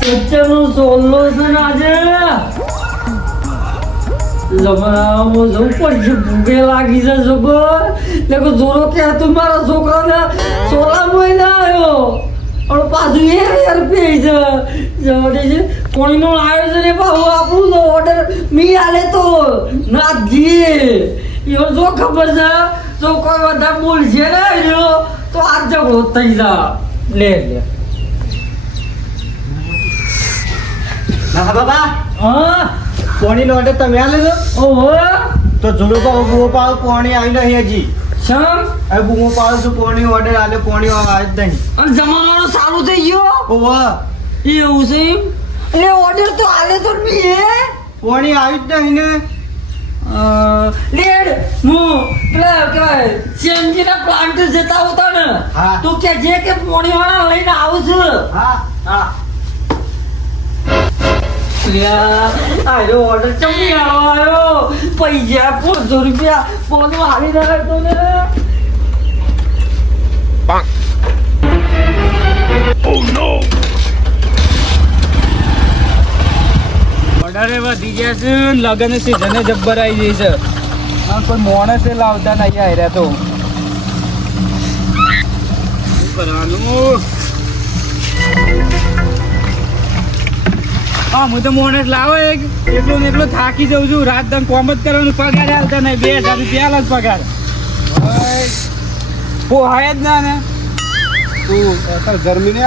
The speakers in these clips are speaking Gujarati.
સચ્ચાનો સોલ્લો છે ને આજે લમણામાં જવું પડશે. ભૂખે લાગી છે જબર. એટલે જોરો કે તું મારા છોકરાને સોલા મહિને આવ્યો અને પાછું યાર પે છે જવા છે કોણીનો આવ્યો છે ને બાબુ આપણું તો ઓર્ડર મી આલે તો નાથજી એવો જો ખબર છે જો કોઈ વધારે બોલશે ને તો આ ઝઘડો થઈ જા. લે ના બાબા હા પોણીનો ઓર્ડર તમે આલે છો ઓહો તો જોડો બૂમો પાવ પોણી આવી નહીં હજી સમ હવે બૂમો પાવ છું પોણી ઓર્ડર આલે પોણી આવે જ નહીં અને જમાનો સારું થઈ ગયો ઓવા એવું છે એમ? એટલે ઓર્ડર તો આલે તો મી હે પોણી આવી જ નહીં ને લેડ હું પેલા કહેવાય CNG ના પ્લાન્ટ જતા હોતા ને હા. તો કે જે કે પોણી વાળા લઈને આવું છું. હા હા આયો ઓર્ડર ચમની આવ્યો પૈસા 500 રૂપિયા પોનું હાલી રહ્યા તો ને ઓર્ડરે વધી ગયા છે લગન સીઝન જબ્બર આવી ગઈ છે આ કોઈ માણસે લાવતા નહીં આયરા તો શું કરવાનું હા હું તો માણસ લાવો એકલો ને એકલો થાકી જાઉં છું રાત દમ કોમ જ કરવાનું પગાર આવતા નહીં 2000 રૂપિયા જ પગાર પોહાય જ ના ને ગરમી ને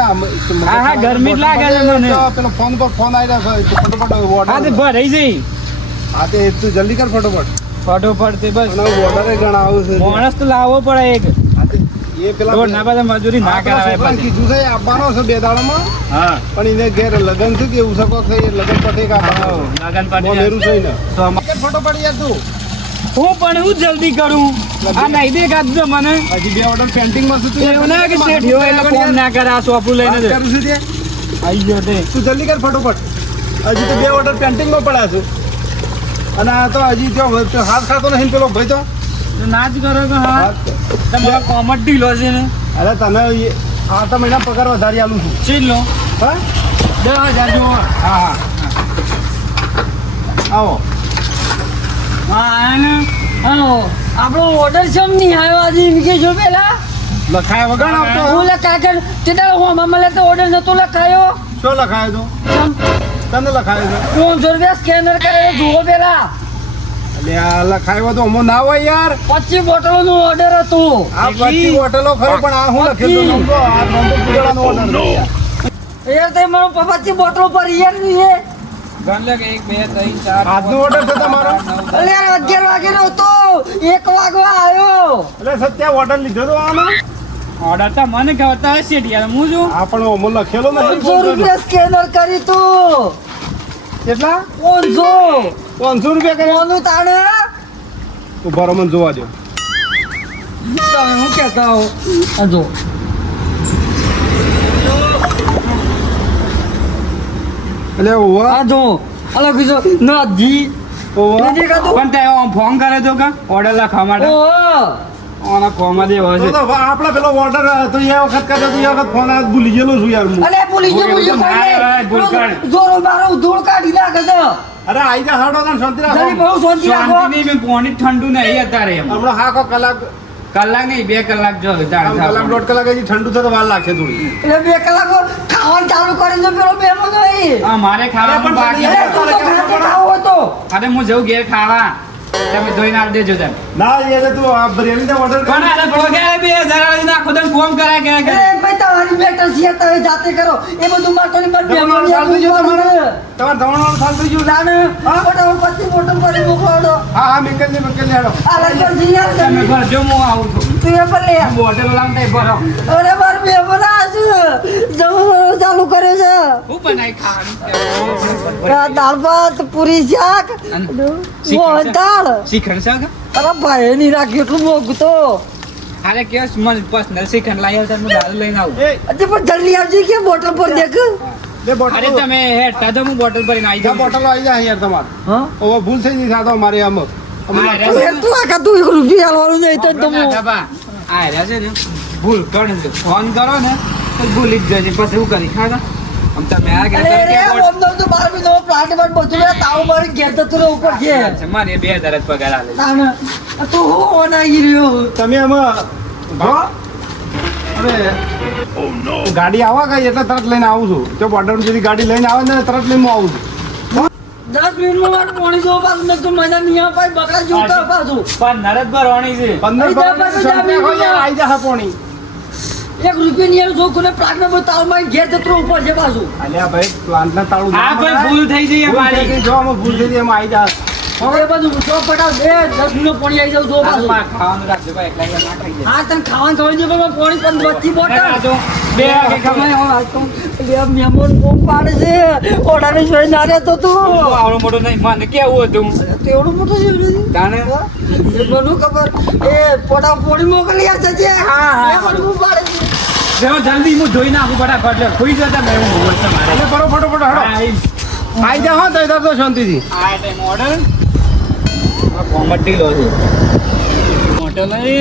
હા ગરમી જ લાગે છે મને પેલો ફોન પર ફોન આવી રહ્યો છે ફટોફટ હા order. તે ભરાઈ જઈ હા તે તું જલ્દી કર ફટોફટ ફટોફટ તે બસ અને ઓર્ડર ઘણા આવું છે માણસ તો લાવવો પડે એક હા તે એ પેલા રોડ ના બધા મજૂરી ના કરાવે છોકરાને પછી કીધું છે આવવાનો છે 2 દાડામાં હા પણ એને ઘેર લગન છે કે એવું શકો છે એ લગન પતે કા લગન મેરું છે ને તો ફટોફટ યાર તું હું પણ હું જલ્દી કરું આ નહીં દેખાતું મને હજી 2 ઓર્ડર પેન્ટિંગ માં છે તું એવું ના કે શેઠ હોય એટલે ફોન ના કરે આ સોપું લઈને વાત જ. કરું છું તે આઈ ગયો તે તું જલ્દી કર ફટોફટ હજી તો 2 ઓર્ડર પેન્ટિંગ માં પડ્યા છે અને આ તો હજી જો હાથ ખાતો નહીં પેલો ભાઈ તો તો ના જ કરો કે હા તમારો કોમટ ઢીલો છે ને અરે તને આ તો મહિના પગાર વધારી આલું છું ચીજ લો હા 10,000 જુઓ હા હા આવો હા ને હાલો આપણો ઓર્ડર ચમ નહીં આવ્યો આજે એમ કે જો પેલા લખાય વગર આવતો હું લખાય તે દાડો હું મામા લેતો ઓર્ડર નતો લખાયો શું લખાયો તો ચમ તને લખાયો છે 500 રૂપિયા સ્કેનર કરે જુઓ પેલા એટલે આ લખાયો તો અમો ના હોય યાર 25 બોટલોનું ઓર્ડર હતું આ 25 બોટલો ખરો પણ આ હું લખેલું નંબર આ નંબર પૂરાનો ઓર્ડર છે યાર. યાર તે મારો 25 બોટલો પર યાર નહીં હે ગણ લે કે 1 2 3 4 આજનો order છે તમારો? અલે યાર 11 વાગે નો હતો 1 વાગવા આવ્યો એટલે સત્યા ઓર્ડર લીધો તો આનો ઓર્ડર તો મને કહેતા હશે યાર હું છું આ પણ અમો લખેલો નથી 500 રૂપિયા સ્કેનર કરી તું કેટલા 500 500 રૂપિયા કર્યા કોનું તાણે ઉભા રહો મને જોવા દો તમે હું કહેતા હો આ જો એટલે ઓવા આ જો અલગ કીધો નાજી ઓવા નથી કાતું પણ તે ફોન કરે તો કે ઓર્ડર લખવા માટે ઓહો ઓના કોમા દેવો છે તો આપણા પેલો ઓર્ડર તો એ વખત કર્યો તો એ વખત ફોન આ ભૂલી ગયેલો છું યાર હું અલે પોલીસ જો ભૂલ કોઈ કાઢ, ભૂલ કાઢ. નહીં જોરો મારો ધૂળ કાઢી નાખે છે અરે આઈ જા હાડો તને શાંતિ જરી રાખો બહુ શાંતિ રાખો શાંતિ નહીં પાણી ઠંડુ નહીં અત્યારે એમ હમણાં હાકો કલાક કલાક નહીં 2 કલાક જો આમ કલાક દોઢ કલાક હજી ઠંડુ થતો વાર લાગશે થોડી એટલે 2 કલાક ખાવાનું ચાલુ કરીને પેલો બેનો નહીં હા મારે ખાવાનું બાકી અરે છે. તું તો ખાતે ખાવો હતો અરે હું જઉં ઘેર ખાવા તમે ધોઈને આપ દેજો તમે ના એ તું આ બિરયાની ઓર્ડર પણ અરે પગાર 2000 વાળી નાખો તમે ફોન કરાય કે અરે ભાઈ તમારી મેટર છે તમે જાતે કરો એ બધું માટોની પર તમારું બેનો ચાલુ છે તમારે તમારે ધવણવાનું ચાલુ થઈ ગયું લાને ફટાફટ 25 બોટલ ભરી મોકલો હા હા મેકલ ને હાડો આ લગર જી યાર તમે ઘર જો હું આવું છું તું એ પર લે બોટલ લાવતા ભરો અરે માર બે બના છે જમવાનું ચાલુ કરે છે હું બનાવી ખાવાનું આ દાળ ભાત પૂરી શાક મોહન દાળ શીખણ શાક અરે ભાઈ ની રાખી એટલું મોંઘું તો અરે કે મને પર્સનલ શીખણ લાવી આવતા હું દારૂ લઈને આવું એ અરે પણ જલ્દી આવજે કે બોટલ પર દેખ બે બોટલ અરે તમે હેઠતા તો હું બોટલ ભરીને આવી આ જાઉં બોટલો આવી જાય યાર તમારે હા ઓવો ભૂલ થઈ ગઈ સાતો મારે આમ હા, તું આખા તું 1 રૂપિયા આલવાનું નહીં તો આ રહ્યા છે ને ભૂલ કરે છે ફોન કરો ને તો ભૂલી જ જજે પછી શું કરી ખાતા આમ તમે આ અરે રે ઓમ તો 12 મિનિટ પ્લાન્ટ પર બધું રે તાવ મારી ઘેર જતો રહ્યો ઉપર છે મારે 2000 જ પગાર આલે તાને તો હું ઓનાઈ રહ્યો તમે આમાં ઉભા. અરે ગાડી આવા ગઈ એટલે તરત લઈને આવું છું તો બોર્ડર સુધી ગાડી લઈને આવે ને તરત લઈને હું આવું છું 10 મિનિટમાં મારે પાણી જો પાછું મેં તો મજા નહીં આવે ભાઈ બકરા જેવું કર પાછું પણ નરદ ભરવાની છે 15 આવી જશે પોણી. 1 રૂપિયા ની જો કોને પ્લાન્ટ પર તાવ મારી ઘેર જતો રહ્યો ઉપર છે પાછું અલ્યા ભાઈ પ્લાન્ટના તાળું આ કોઈ ભૂલ થઈ જઈ અમારી જો આમાં ભૂલ થઈ જાય એમાં આવી જશે. હવે બધું જો પટાવ દે 10 મિનિટ પાણી આવી જાવ જો પાછું ખાવાનું રાખજો ભાઈ એકલા ના ખાઈ જાય હા તને ખાવાનું ખવાઈ દે પણ પાણી પણ વચ્ચી બોટલ બે વાગે ખવાય. મહેમાન બહુ પાડે છે ઓડાને જોઈ ના રહેતો તું આવડો મોટો નહીં મને કેવું હતું તેવડું મોટું છે તાણે મને ખબર એ પોડા પોડી મોકલી આપશે છે મહેમાન બહુ પાડે છે જેવો જલ્દી હું જોઈ નાખું ફટાફટ લે ખોઈ જતા મેં હું બોલ તમારે એટલે કરો ફટોફટ હડો આવી જા હો તો શાંતિથી. આ ટાઈમ ઓર્ડર કોમટી લો છે મોટલ એ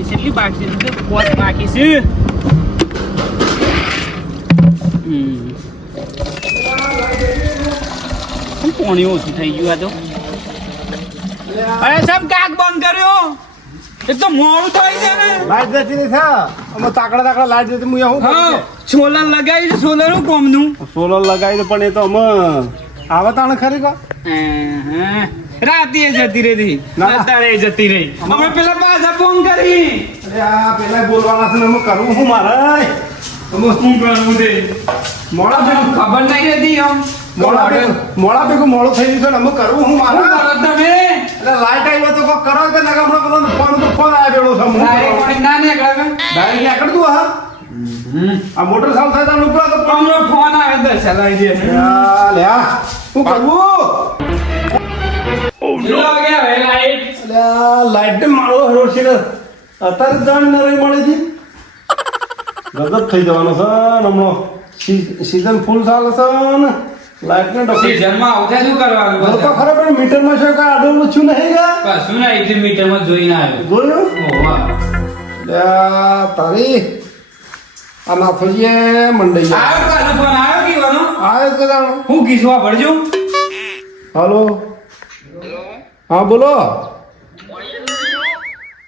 કેટલી બાકી છે પોત બાકી છે પાણી ઓછું થઈ ગયું આ તો અરે સાહેબ કાક બંધ કર્યો એક તો મોડું થઈ જાય ને લાઈટ જતી નહીં થા અમે તાકડા લાઈટ જતી હું શું હા સોલર લગાવી છે સોલર નું કોમનું સોલર લગાવી દે પણ એ તો અમે આવે તાણે ખરી કા રાતે જતી રહી ના. અત્યારે જતી રહી અમે પેલા પાછા ફોન કરી અરે આ પેલા બોલવાના છે ને અમે કરવું શું મારે અમે શું કરવું તે મોડા ભેગું ખબર નહીં રહેતી આમ મોડા ભેગું મોડું થઈ ગયું છે ને અમે કરવું શું મારે શું કરો તમે એટલે લાઈટ આવી તો કોક કરો કે નકા હમણાં ફોન તો ફોન આવ્યો છે ડાયરેક્ટ પાણી ના નીકળે ડાયરેક્ટ નીકળ દઉં હા આ મોટર ચાલુ થાય તો ઉપર તો અમને ફોન આવે તો ચલાવી દે લે શું કરવું ગયા હવે લાઈટ લાઈટ મારો રોડ છે અત્યારે જાણ ન રહી મળે છે ગજબ થઈ જવાનો છે ને હમણાં સીઝન ફૂલ ચાલે છે ને લાઈટ ને ડબલ સીઝનમાં આવતા શું કરવાનું તો ખરે પણ મીટરમાં છે કે આડું લૂછું નહીં ગયા કશું ના એટલે મીટરમાં જોઈને આવ્યો જોયું ઓવા લે તારી આ નાથોજીએ મંડઈ આવ્યો પાછો ફોન આવ્યો કે વાનો આવે જ કદાણ હું કીધું આ ભરજો હાલો હા બોલો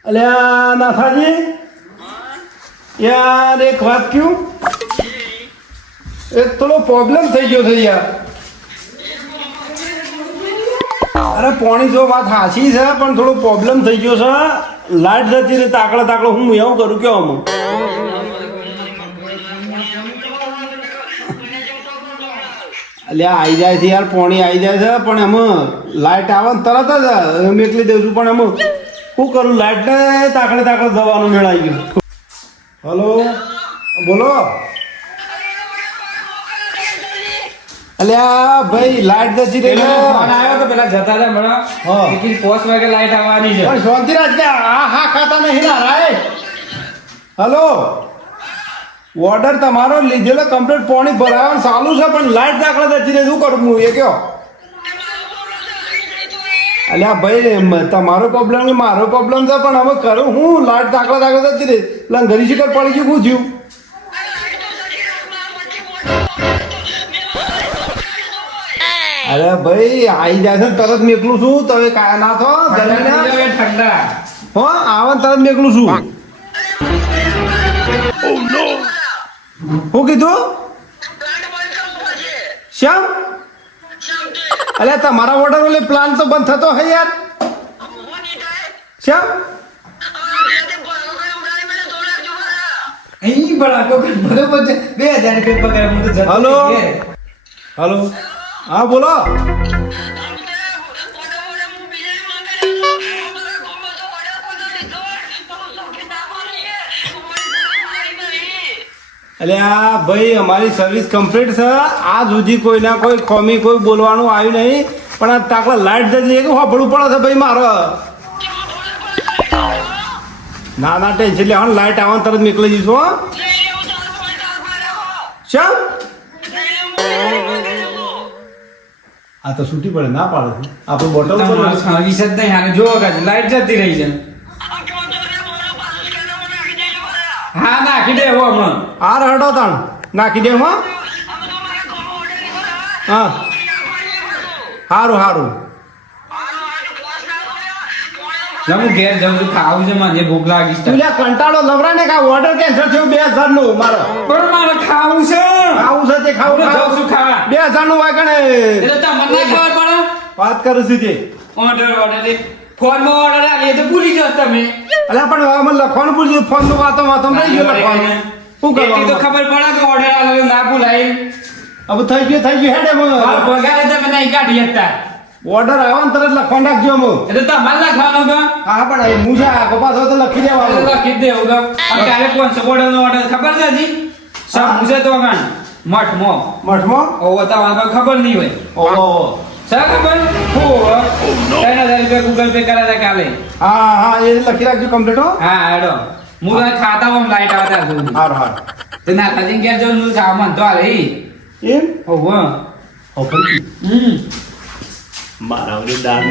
અલ્યા નાથાજી યાર એક વાત ક્યું એક થોડો પ્રોબ્લેમ થઈ ગયો છે યાર અરે પોણી જો વાત હાચી છે પણ થોડો પ્રોબ્લેમ થઈ ગયો છે લાઈટ જતી રહી તાકડો હું એવું કરું કેવો આમાં અલ્યા આવી જાય છે યાર પોણી આવી જાય છે પણ એમાં લાઈટ આવે ને તરત જ મેકલી દઉં છું પણ એમાં શું કરું લાઈટ ને તાકડે જવાનું મેળ આવી ગયો હલો બોલો અલ્યા ભાઈ લાઈટ જતી રહી છે. ફોન આવ્યો તો પેલા જતા હતા હમણાં હા. કેટલી પોસ્ટ વાગે લાઈટ આવવાની છે પણ શાંતિરાજ કે હા ખાતા નહીં ના રાય હલો ઓર્ડર તમારો લીધેલો કમ્પ્લીટ પાણી ભરાવાનું ચાલુ છે પણ લાઈટ દાખલા જતી રહી શું કરું હું એ કયો અલ્યા ભાઈ તમારો પ્રોબ્લેમ ને મારો પ્રોબ્લેમ છે પણ હવે કરું હું લાઈટ દાખલા જતી રહી એટલે ઘરી શિકર પડી ગયું શું થયું અરે ભાઈ આવી જાય છે ને તરત મેકલું છું તમે કાયા ના થો જલ્દી ના ઠંડા હો આવે ને તરત મેકલું છું શું કીધું શ્યામ અલ્યા તમારા ઓર્ડર ઓલે પ્લાન તો બંધ થતો હે યાર શ્યામ અહીં બરાબર બરોબર છે 2000 રૂપિયા પગાર હું તો જતો હલો હલો હા બોલો એટલે આ ભાઈ અમારી સર્વિસ કમ્પ્લીટ છે આજ સુધી કોઈના કોઈ ખોમી કોઈ બોલવાનું આવ્યું નહીં પણ આ તાકલા લાઈટ જતી કે હોભળવું પડે છે ભાઈ મારે ના ના ટેન્શન લે હા લાઈટ આવવાનું તરત નીકળી જઈશું હો શ્યામ આ તો છૂટી પડે ના પાડે છે આપણે બોટલ તમારો સર્વિસ જ નહીં હારે જો લાઈટ જતી રહી છે હા ના નાખી દે એવો અમે આ રડો તાણ નાખી દે હા હા સારું સારું હું ઘેર જાઉં છું ખાવું છે મને ભૂખ લાગી છે તું લ્યા કંટાળો લવરા ને કા ઓર્ડર કેન્સલ થયો 2000 નો મારો પણ મારે ખાવું છે ખાવું છે તે ખાવું હું જાઉં છું ખાવા 2000 નું વાગણે એટલે તમને ના ખબર પડે વાત કરું છું તે ઓર્ડર ફોનમાં ઓર્ડર આલી તો ભૂલી જાવ તમે અલ્યા પણ હવે મને લખવાનું પૂછ્યું ફોન નું વાતો રહી ગયો લખવાનું શું એટલી તો કરવાનું ખબર પડે કે ઓર્ડર આલેલો ના ભૂલાય હવે થઈ ગયું હેડે મારો પગાર તમે નહીં કાઢી શકતા ઓર્ડર આવે ને તરત લખવાનું રાખજો અમુક એટલે તમારે લખવાનું કે હા પણ મુજા કપાસ હોય તો લખી દેવાનું લખી જ દેવું કે અને કાલે 500 બોર્ડરનો ઓર્ડર ખબર છે હજી સબ મુજે તો ગાણ મઠમાં મઠમાં ઓવો તમારે ખબર નહીં હોય ઓહો સર ખબર હો 3000 રૂપિયા ગૂગલ પે કરા હતા કાલે હા હા એ લખી રાખજો કમ્પ્લીટ હો હા હેડો મુલા ખાતા ઓમ લાઈટ આવતા હતું હાર હાર તો ના કાજી ઘેર જવાનું મુલ ખાવા મન તો આલે એમ ઓવો ઓફર મારા ઓલી દાળ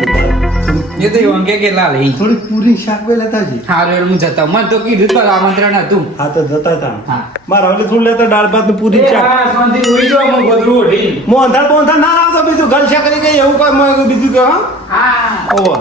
એ તો એવું કે કેટલા લે થોડી પૂરી શાક વે લેતા જી હારું હું જતા મન તો કીધું પર આમંત્રણ હતું હા તો જતા હતા હા મારા ઓલી થોડી લેતા દાળ ભાત ને પૂરી શાક શાંતિ હોઈ જો અમે બધું ઓઢી મોંધા મોંધા ના આવતો બીજું ઘર શાક કરી ગઈ એવું કોઈ બીજું કે હા હા ઓહો